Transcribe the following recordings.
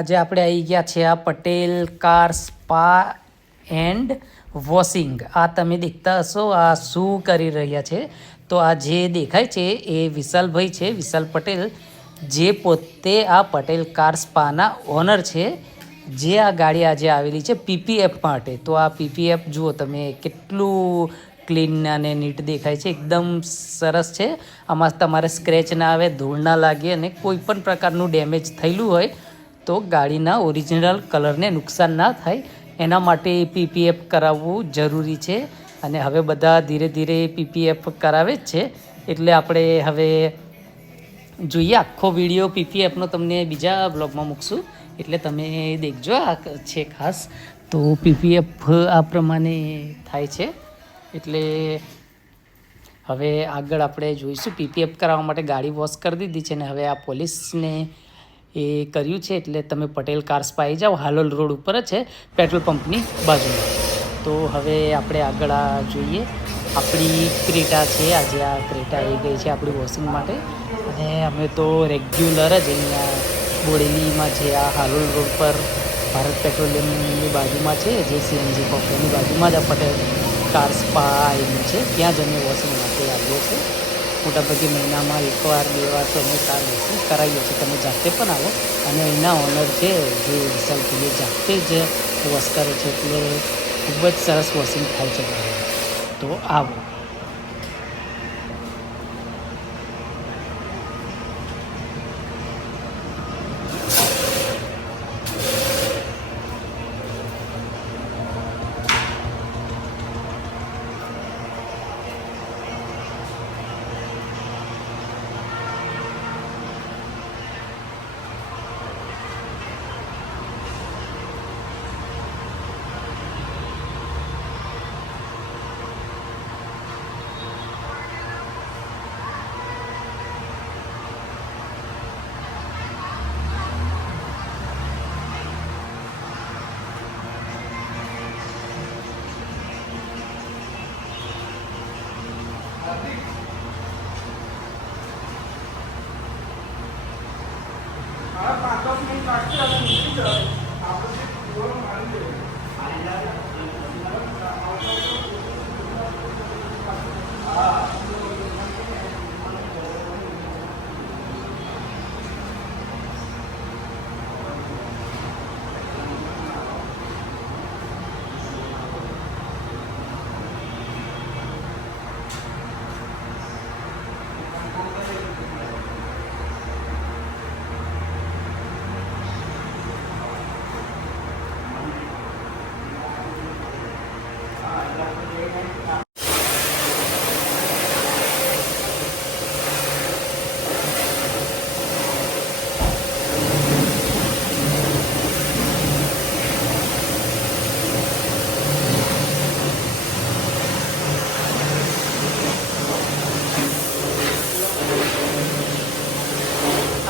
આજે આપણે આવી ગયા છે આ Patel car spa and washing. આ તમે દેખતા હશો આ શું કરી રહ્યા છે. તો આ જે દેખાય છે એ વિશાલભાઈ છે, વિશાલ પટેલ, જે પોતે આ પટેલ કાર સ્પાના ઓનર છે, જે આ ગાડી આજે આવેલી છે પીપીએફ માટે. તો આ પીપીએફ જુઓ તમે કેટલું ક્લીન અને નીટ દેખાય છે, એકદમ સરસ છે. આમાં તમારે સ્ક્રેચ ના આવે, ધૂળ ના લાગે અને કોઈ પણ પ્રકારનું ડેમેજ થયેલું હોય તો ગાડીના ઓરિજિનલ કલરને નુકસાન ના થાય એના માટે પીપીએફ કરાવવું જરૂરી છે. અને હવે બધા ધીરે ધીરે પીપીએફ કરાવે જ છે. એટલે આપણે હવે જોઈએ આખો વિડીયો પીપીએફનો તમને બીજા બ્લોગમાં મૂકશું, એટલે તમે દેખજો. આ છે ખાસ તો પીપીએફ આ પ્રમાણે થાય છે. એટલે હવે આગળ આપણે જોઈશું. પીપીએફ કરાવવા માટે ગાડી વોશ કરી દીધી છે ને હવે આ પોલીસને એ કર્યું છે. એટલે તમે પટેલ કાર સ્પા આવી જાઓ, હાલોલ રોડ ઉપર જ છે, પેટ્રોલ પંપની બાજુમાં. તો હવે આપણે આગળ જોઈએ. આપણી ક્રેટા છે, આજે આ ક્રેટા આવી ગઈ છે આપણી વોશિંગ માટે. અને અમે તો રેગ્યુલર જ અહીંયા બોડેલીમાં જે આ હાલોલ રોડ પર ભારત પેટ્રોલિયમની બાજુમાં છે, જે સીએનજી પંપની બાજુમાં જ આ પટેલ કાર સ્પા આવેલું છે, ત્યાં જ અમે વોશિંગ માટે આવીએ છીએ. મોટાભાગે મહિનામાં એકવાર બે વાર તો અમે કાર વોશિંગ કરાવીએ છીએ. તમે જાતે પણ આવો. અને એના ઓનર છે જે વિશાલભાઈ, જાતે જ વોશ કરે છે, એટલે ખૂબ જ સરસ વોશિંગ થાય છે. તો આવો.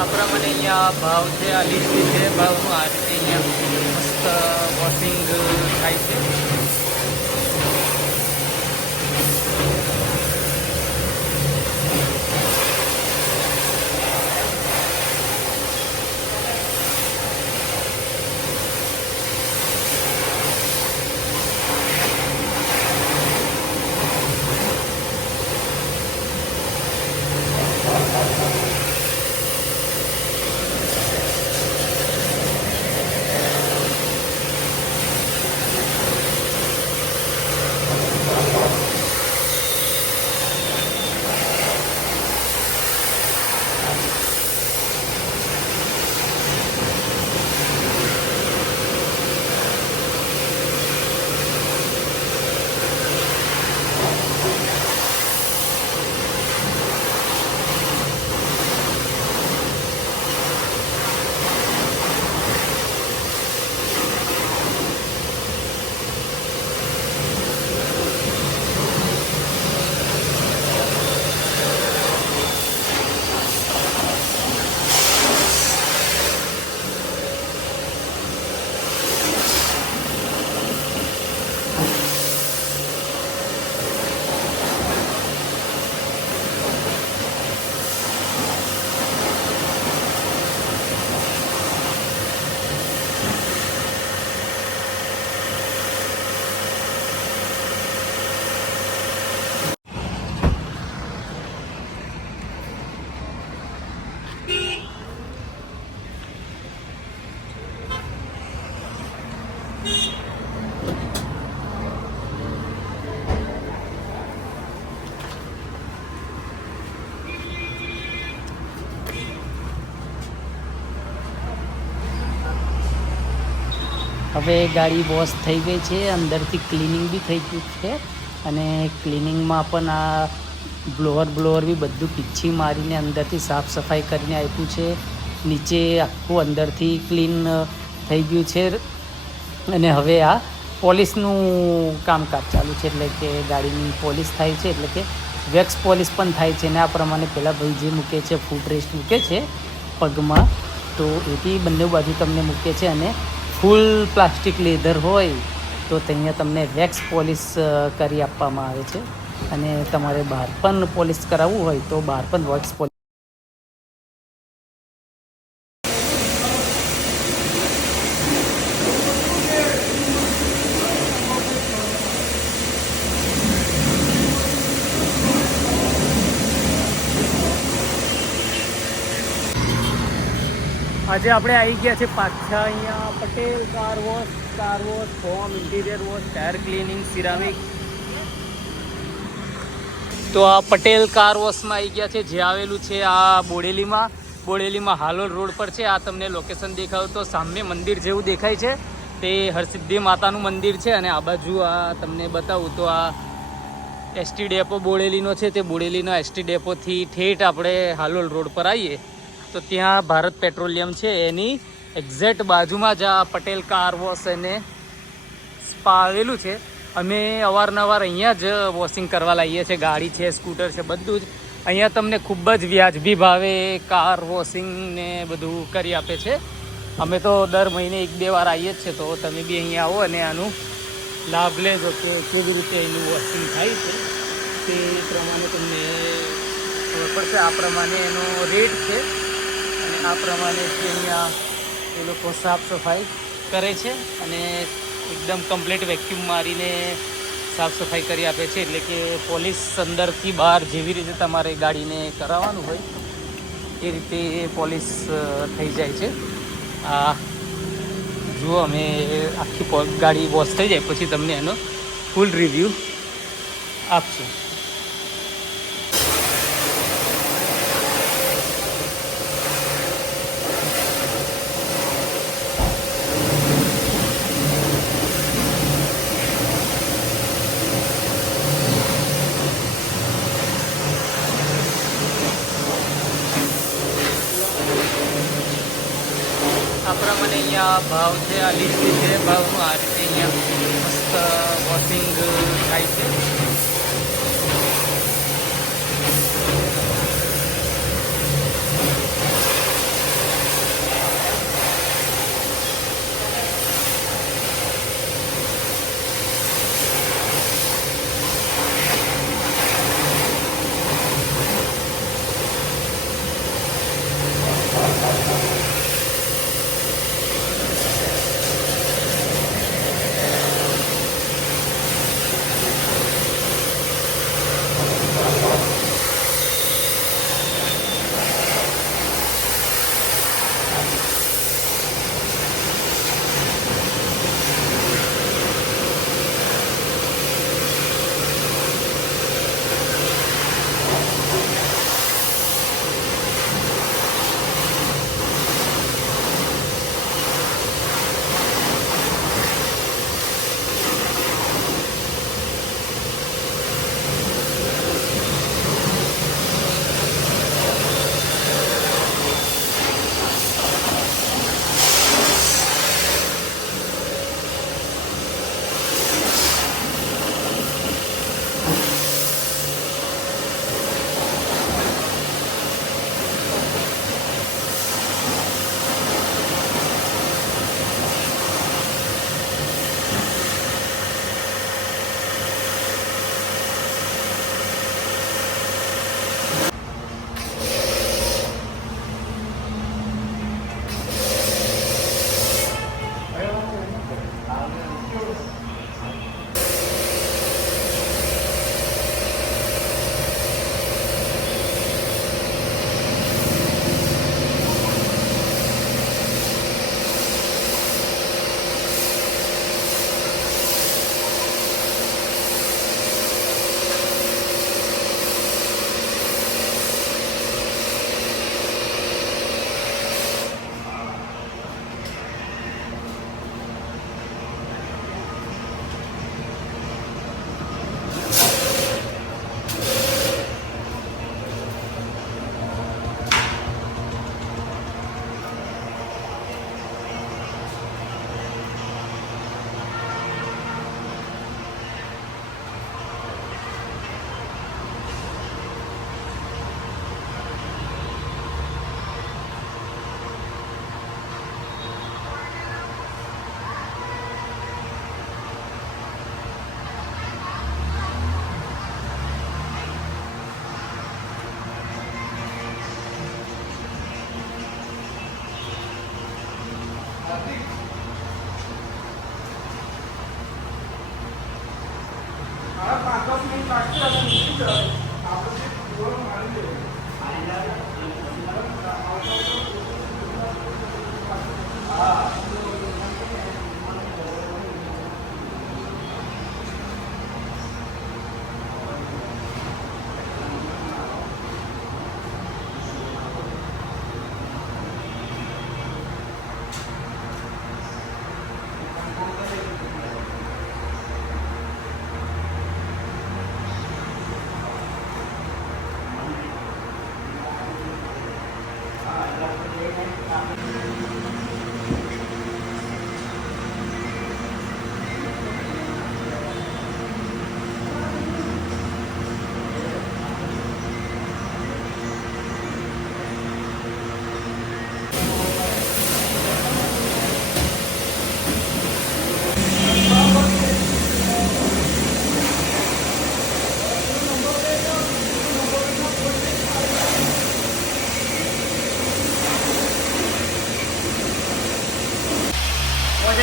આ પ્રમાણે અહીંયા ભાવ છે, આ લિસ્ટ છે ભાવનું. આ રીતે અહીંયા મસ્ત વોશિંગ થાય છે. હવે ગાડી વોશ થઈ ગઈ છે, અંદરથી ક્લિનિંગ બી થઈ ગયું છે અને ક્લિનિંગમાં પણ આ બ્લોઅર બી બધું પીછી મારીને અંદરથી સાફ સફાઈ કરીને આપ્યું છે. નીચે આખું અંદરથી ક્લીન થઈ ગયું છે અને હવે આ પોલિશનું કામકાજ ચાલુ છે, એટલે કે ગાડીની પોલિશ થાય છે, એટલે કે વેક્સ પોલિશ પણ થાય છે. અને આ પ્રમાણે પહેલાં ભાઈ જે મૂકે છે ફૂટ રેસ્ટ મૂકે છે પગમાં, તો એથી બંને બાજુ તમને મૂકે છે અને ફૂલ પ્લાસ્ટિક લેધર હોય તો ત્યાં તમને વેક્સ પોલિશ કરી આપવામાં આવે છે. અને તમારે બહાર પણ પોલિશ કરાવવું હોય તો બહાર પણ વેક્સ પોલિશ. આજે આપણે આવી ગયા છે પાછા અહીંયા Patel car wash, home interior wash, tyre cleaning, ceramic. તો આ પટેલ કાર વોશમાં આવી ગયા છે, જે આવેલું છે આ બોડેલીમાં હાલોલ રોડ પર છે. આ તમને લોકેશન દેખાવ તો સામે મંદિર જેવું દેખાય છે, તે હરસિદ્ધિ માતાનું મંદિર છે. અને આ બાજુ આ તમને બતાવું તો આ એસટી ડેપો બોડેલીનો છે, તે બોડેલીના એસટી ડેપોથી ઠેઠ આપણે હાલોલ રોડ પર આવીએ તો ત્યાં ભારત પેટ્રોલિયમ છે, એની એક્ઝેક્ટ બાજુમાં જ આ પટેલ કાર વોશ અને સ્પા આવેલું છે. અમે અવારનવાર અહીંયા જ વોશિંગ કરવા લાવીએ છીએ, ગાડી છે, સ્કૂટર છે, બધું જ અહીંયા તમને ખૂબ જ વ્યાજબી ભાવે કાર વોશિંગ ને બધું કરી આપે છે. અમે તો દર મહિને 1-2 વાર આવીએ જ છે, તો તમે બી અહીંયા આવો અને આનું લાભ લેજો કે કેવી રીતે એનું વોશિંગ થાય છે, તે પ્રમાણે તમને ખબર પડશે. આ પ્રમાણે એનો રેટ છે અને આ પ્રમાણે અહીંયા એ લોકો સાફ સફાઈ કરે છે અને એકદમ કમ્પ્લીટ વેક્યુમ મારીને સાફ સફાઈ કરી આપે છે. એટલે કે પોલીસ અંદરથી બહાર જેવી રીતે તમારે ગાડીને કરાવવાનું હોય એ રીતે પોલીસ થઈ જાય છે. આ જુઓ, અમે આખી ગાડી વોશ થઈ જાય પછી તમને એનો ફૂલ રિવ્યૂ આપશું. આ પ્રમાણે અહીંયા ભાવ છે, આ લિસ્ટ છે ભાવનું. આ રીતે અહીંયા મસ્ત વોશિંગ થાય છે.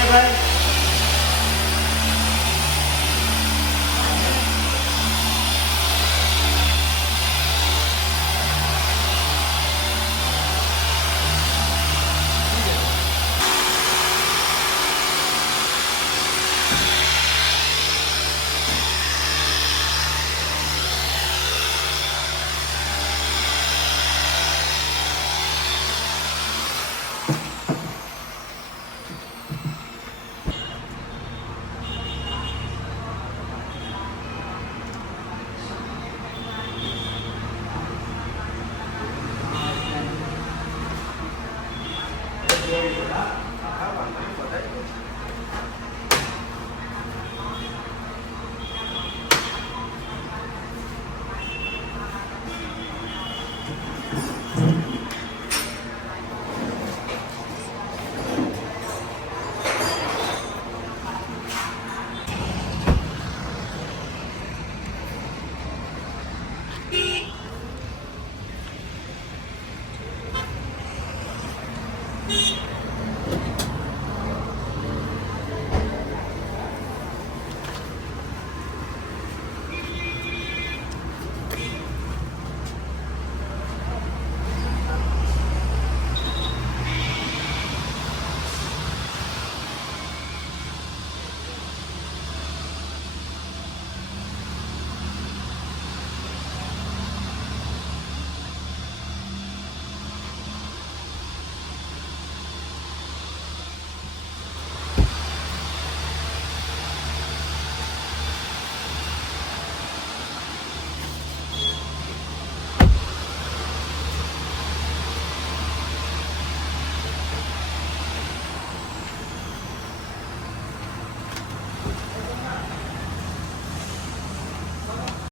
ભાઈ